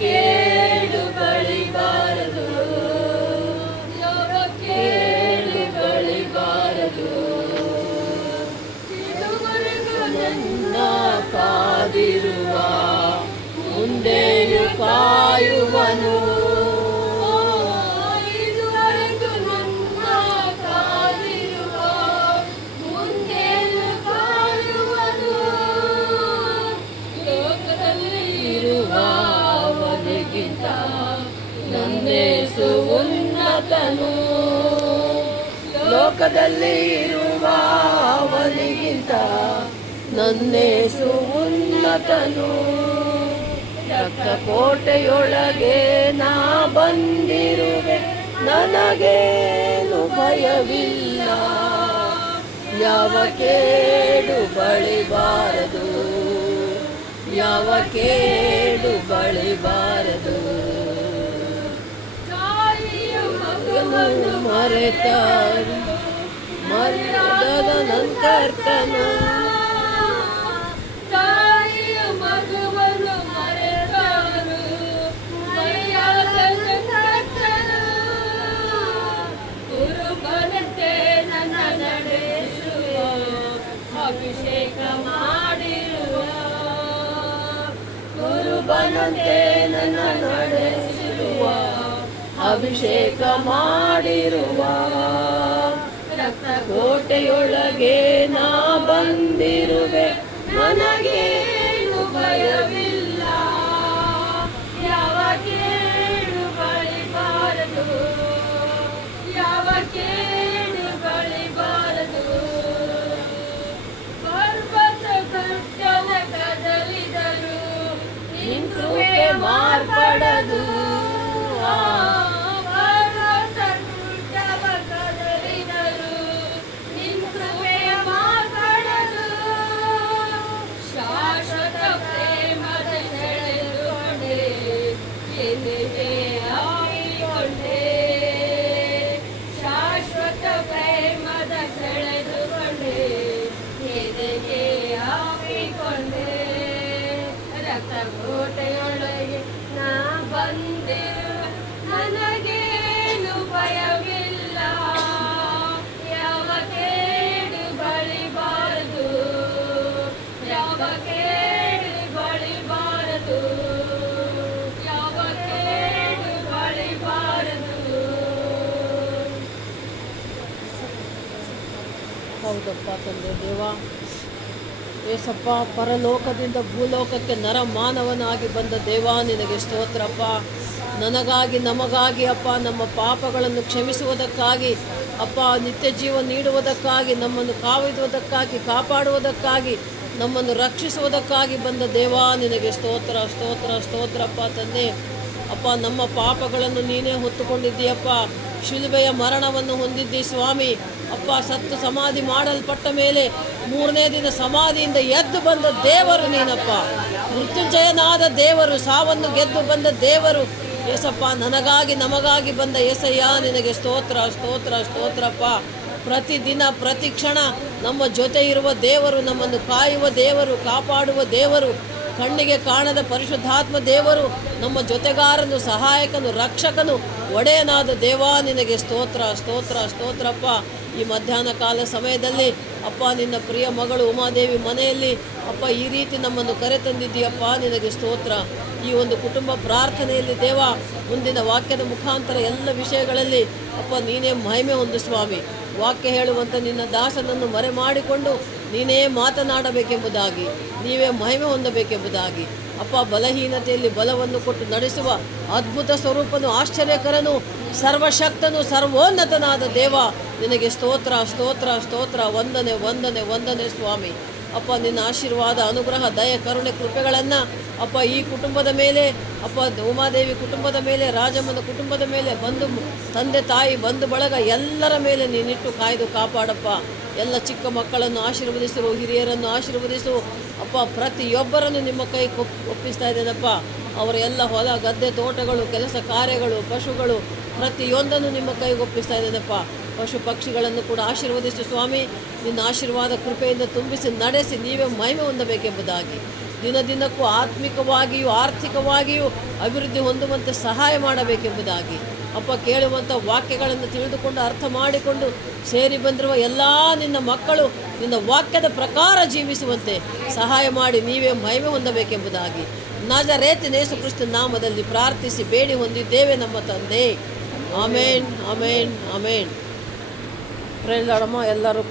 ಕೇಡು ಬಳಿಬಾರದು, ಯಾವ ಕೇಡು ಬಳಿಬಾರದು. ಇದುವರೆಗೂ ನನ್ನ ಕಾದಿರುವ ಮುಂದೆಯೂ ಕಾಯುವನು. ಇದುವರೆಗೂ ನನ್ನ ಕಾದಿರುವ ಮುಂದೆಯೂ ಕಾಯುವನು. ಲೋಕದಲ್ಲಿ ಇರುವ ಅವನಿಗಿಂತ ನನ್ನೇಸು ಉನ್ನತನು. ಲೋಕದಲ್ಲಿ ಇರುವ ಅವನಿಗಿಂತ ನನ್ನೇಸು ಉನ್ನತನು. ರಕ್ತ ಕೋಟೆಯೊಳಗೆ ನಾ ಬಂದಿರುವೆ, ನನಗೇನು ಭಯವಿಲ್ಲ. ಯಾವ ಕೇಡು ಬಳಿಬಾರದು, ಯಾವ ಕೇಡು ಬಳಿಬಾರದು. ಮಗವನ್ನು ಮರೆತಾರು ಮರೆಯದ ನಂತರ್ತನು. ತಾಯಿಯ ಮಗುವನ್ನು ಮರೆತಾರು ಮರೆಯಾದ ನಂತರ್ತನು. ಕುರುಬನಂತೆ ನನ್ನ ನಡೆಸುವ ಅಭಿಷೇಕ ಮಾಡಿರುವ, ಕುರುಬನಂತೆ ನನ್ನ ನಡೆಸಿರುವ ಅಭಿಷೇಕ ಮಾಡಿರುವ. ರಕ್ತ ಕೋಟೆಯೊಳಗೆ ನಾ ಬಂದಿರುವೆ, ನನಗೇನು ಭಯವಿಲ್ಲ. ಯಾವ ಕೇಡು ಬಳಿಬಾರದು, ಯಾವ ಕೇಡು ಬಳಿಬಾರದು. ಪರ್ವತ ಕಟ್ಟದ ಕದಲಿದರು ನಿಂತುವೆ ಮಾರ್ಪಡದು. ಪರ್ವತ ಗುಡ್ಡವ ಕದಲಿದರು ನಿಂತುವೆ ಮಾರ್ಪಡದು. ಶಾಶ್ವತ ಪ್ರೇಮದ ಸೆಳೆದುಕೊಂಡೆ ಎದೆಗೆ ಹಾಕಿಕೊಂಡೆ. ಶಾಶ್ವತ ಪ್ರೇಮದ ಸೆಳೆದುಕೊಂಡೆ ಎದೆಗೆ ಹಾಕಿಕೊಂಡೆ. ರಕ್ತ ಕೋಟೆಯೊಳಗೆ ನಾ ಬಂದಿರು, ನನಗೇನು ಭಯವಿಲ್ಲ. ಯಾವ ಕೇಡು ಬಳಿಬಾರದು, ಯಾವ ಕೇಡು ಬಳಿಬಾರದು, ಯಾವ ಕೇಡು ಬಳಿಬಾರದು. ಹೌದಪ್ಪ ತಂದೆ ದೇವ ಏಸಪ್ಪ, ಪರಲೋಕದಿಂದ ಭೂಲೋಕಕ್ಕೆ ನರ ಮಾನವನಾಗಿ ಬಂದ ದೇವ ನಿನಗೆ ಸ್ತೋತ್ರಪ್ಪ. ನನಗಾಗಿ ನಮಗಾಗಿ ಅಪ್ಪ ನಮ್ಮ ಪಾಪಗಳನ್ನು ಕ್ಷಮಿಸುವುದಕ್ಕಾಗಿ ಅಪ್ಪ, ನಿತ್ಯ ಜೀವ ನೀಡುವುದಕ್ಕಾಗಿ, ನಮ್ಮನ್ನು ಕಾವಿಡುವುದಕ್ಕಾಗಿ, ಕಾಪಾಡುವುದಕ್ಕಾಗಿ, ನಮ್ಮನ್ನು ರಕ್ಷಿಸುವುದಕ್ಕಾಗಿ ಬಂದ ದೇವ ನಿನಗೆ ಸ್ತೋತ್ರ ಸ್ತೋತ್ರ ಸ್ತೋತ್ರಪ್ಪ ತಂದೆ. ಅಪ್ಪ, ನಮ್ಮ ಪಾಪಗಳನ್ನು ನೀನೇ ಹೊತ್ತುಕೊಂಡಿದ್ದೀಯಪ್ಪ. ಶಿಲುಬೆಯ ಮರಣವನ್ನು ಹೊಂದಿದ್ದಿ ಸ್ವಾಮಿ. ಅಪ್ಪ, ಸತ್ತು ಸಮಾಧಿ ಮಾಡಲ್ಪಟ್ಟ ಮೇಲೆ ಮೂರನೇ ದಿನ ಸಮಾಧಿಯಿಂದ ಎದ್ದು ಬಂದ ದೇವರು ನೀನಪ್ಪ. ಮೃತ್ಯುಂಜಯನಾದ ದೇವರು, ಸಾವನ್ನು ಗೆದ್ದು ಬಂದ ದೇವರು ಏಸಪ್ಪ. ನನಗಾಗಿ ನಮಗಾಗಿ ಬಂದ ಏಸಯ್ಯ ನಿನಗೆ ಸ್ತೋತ್ರ ಸ್ತೋತ್ರ ಸ್ತೋತ್ರಪ್ಪ. ಪ್ರತಿದಿನ ಪ್ರತಿ ಕ್ಷಣ ನಮ್ಮ ಜೊತೆ ಇರುವ ದೇವರು, ನಮ್ಮನ್ನು ಕಾಯುವ ದೇವರು, ಕಾಪಾಡುವ ದೇವರು, ಕಣ್ಣಿಗೆ ಕಾಣದ ಪರಿಶುದ್ಧಾತ್ಮ ದೇವರು, ನಮ್ಮ ಜೊತೆಗಾರನು, ಸಹಾಯಕನು, ರಕ್ಷಕನು, ಒಡೆಯನಾದ ದೇವ ನಿನಗೆ ಸ್ತೋತ್ರ ಸ್ತೋತ್ರ ಸ್ತೋತ್ರಪ್ಪ. ಈ ಮಧ್ಯಾಹ್ನ ಕಾಲ ಸಮಯದಲ್ಲಿ ಅಪ್ಪ, ನಿನ್ನ ಪ್ರಿಯ ಮಗಳು ಉಮಾದೇವಿ ಮನೆಯಲ್ಲಿ ಅಪ್ಪ ಈ ರೀತಿ ನಮ್ಮನ್ನು ಕರೆತಂದಿದ್ದೀಯಪ್ಪ, ನಿನಗೆ ಸ್ತೋತ್ರ. ಈ ಒಂದು ಕುಟುಂಬ ಪ್ರಾರ್ಥನೆಯಲ್ಲಿ ದೇವ, ಮುಂದಿನ ವಾಕ್ಯದ ಮುಖಾಂತರ ಎಲ್ಲ ವಿಷಯಗಳಲ್ಲಿ ಅಪ್ಪ ನೀನೇ ಮಹಿಮೆ ಹೊಂದು ಸ್ವಾಮಿ. ವಾಕ್ಯ ಹೇಳುವಂಥ ನಿನ್ನ ದಾಸನನ್ನು ಮರೆ ಮಾಡಿಕೊಂಡು ನೀನೇ ಮಾತನಾಡಬೇಕೆಂಬುದಾಗಿ, ನೀವೇ ಮಹಿಮೆ ಹೊಂದಬೇಕೆಂಬುದಾಗಿ ಅಪ್ಪ, ಬಲಹೀನತೆಯಲ್ಲಿ ಬಲವನ್ನು ಕೊಟ್ಟು ನಡೆಸುವ ಅದ್ಭುತ ಸ್ವರೂಪನು, ಆಶ್ಚರ್ಯಕರನು, ಸರ್ವಶಕ್ತನು, ಸರ್ವೋನ್ನತನಾದ ದೇವ ನಿನಗೆ ಸ್ತೋತ್ರ ಸ್ತೋತ್ರ ಸ್ತೋತ್ರ. ವಂದನೆ ವಂದನೆ ವಂದನೆ ಸ್ವಾಮಿ. ಅಪ್ಪ, ನಿನ್ನ ಆಶೀರ್ವಾದ, ಅನುಗ್ರಹ, ದಯ, ಕರುಣೆ, ಕೃಪೆಗಳನ್ನು ಅಪ್ಪ ಈ ಕುಟುಂಬದ ಮೇಲೆ, ಅಪ್ಪ ಉಮಾದೇವಿ ಕುಟುಂಬದ ಮೇಲೆ, ರಾಜಮ್ಮನ ಕುಟುಂಬದ ಮೇಲೆ, ತಂದೆ ತಾಯಿ ಬಂಧು ಬಳಗ ಎಲ್ಲರ ಮೇಲೆ ನೀನಿಟ್ಟು ಕಾಯ್ದು ಕಾಪಾಡಪ್ಪ. ಎಲ್ಲ ಚಿಕ್ಕ ಮಕ್ಕಳನ್ನು ಆಶೀರ್ವದಿಸು, ಹಿರಿಯರನ್ನು ಆಶೀರ್ವದಿಸು ಅಪ್ಪ. ಪ್ರತಿಯೊಬ್ಬರನ್ನು ನಿಮ್ಮ ಕೈ ಒಪ್ಪಿಸ್ತಾ ಇದ್ದೇನಪ್ಪ. ಅವರ ಎಲ್ಲ ಹೊಲ ಗದ್ದೆ ತೋಟಗಳು, ಕೆಲಸ ಕಾರ್ಯಗಳು, ಪಶುಗಳು ಪ್ರತಿಯೊಂದನ್ನು ನಿಮ್ಮ ಕೈಗೆ ಒಪ್ಪಿಸ್ತಾ ಇದ್ದೇನಪ್ಪ. ಪಶು ಪಕ್ಷಿಗಳನ್ನು ಕೂಡ ಆಶೀರ್ವದಿಸು ಸ್ವಾಮಿ. ನಿನ್ನ ಆಶೀರ್ವಾದ ಕೃಪೆಯಿಂದ ತುಂಬಿಸಿ ನಡೆಸಿ ನೀವೇ ಮಹಿಮೆ ಹೊಂದಬೇಕೆಂಬುದಾಗಿ ದಿನ ದಿನಕ್ಕೂ ಆತ್ಮಿಕವಾಗಿಯೂ ಆರ್ಥಿಕವಾಗಿಯೂ ಅಭಿವೃದ್ಧಿ ಹೊಂದುವಂತೆ ಸಹಾಯ ಮಾಡಬೇಕೆಂಬುದಾಗಿ ಅಪ್ಪ, ಕೇಳುವಂಥ ವಾಕ್ಯಗಳನ್ನು ತಿಳಿದುಕೊಂಡು ಅರ್ಥ ಮಾಡಿಕೊಂಡು ಸೇರಿ ಬಂದಿರುವ ಎಲ್ಲ ನಿನ್ನ ಮಕ್ಕಳು ನಿನ್ನ ವಾಕ್ಯದ ಪ್ರಕಾರ ಜೀವಿಸುವಂತೆ ಸಹಾಯ ಮಾಡಿ ನೀವೇ ಮಹಿಮೆ ಹೊಂದಬೇಕೆಂಬುದಾಗಿ ನಜರೇತಿನ ಯೇಸು ಕ್ರಿಸ್ತನ ನಾಮದಲ್ಲಿ ಪ್ರಾರ್ಥಿಸಿ ಬೇಡಿ ಹೊಂದಿದ್ದೇವೆ ನಮ್ಮ ತಂದೆ. ಆಮೇನ್, ಆಮೇನ್, ಆಮೇನ್. ಪ್ರೈಸ್ ಲಾರ್ಡ್ ಅಮ್ಮ. ಎಲ್ಲರೂ